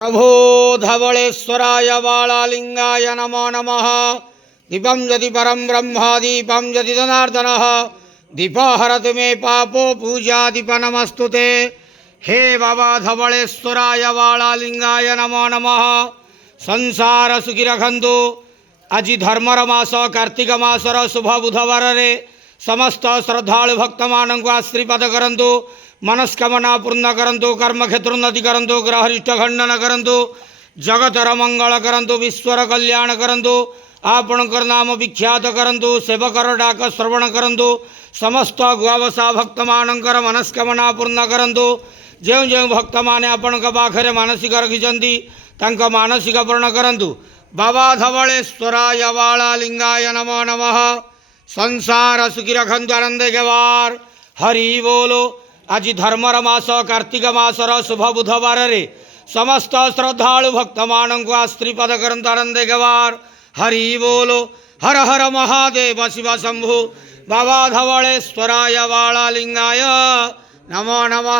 प्रभो धवलेश्वराय बालालिंगाय नमो नमः। दीपं यदि परं ब्रह्म दीपं यदि जनार्दनः दीप हरतु मे पापो पूजा दीप नमस्तुते। हे बाबा धवलेश्वराय बालालिंगाय नमो नमः। संसार सुखी रखंतु। आज धर्मर मास कार्तिक मासर शुभ बुधवार रे समस्त श्रद्धालु भक्त मान आशीर्वाद करंतु। मनस्कामना पूर्ण करंतु। कर्म क्षेत्र उन्नति करंतु। ग्रहरिष्ट खंडन करंतु। जगतर मंगल करंतु। विश्वर कल्याण करंतु। आपणकर नाम विख्यात करंतु। सेवकर डाक श्रवण करंतु। समस्त गुआवसा भक्त मानकर मनस्कामना पूर्ण करंतु। जो जो भक्त माने आपण पाखरे मानसिक रखिछंती तांक मानसिक पूर्ण करंतु। बाबा धवलेश्वराय बालालिंगाय नमो नमः। संसार सुखी रखंतु आनंद गेवार। हरि बोलो। आज धर्मर मास कार्तिक मासर शुभ बुधवार रे समस्त श्रद्धालु भक्त मान आशीर्वाद करंतु आनंद गेवार। हरि बोलो। हर हर महादेव शिव शंभु। बाबा धवलेश्वराय बालालिंगाय नमो नमः।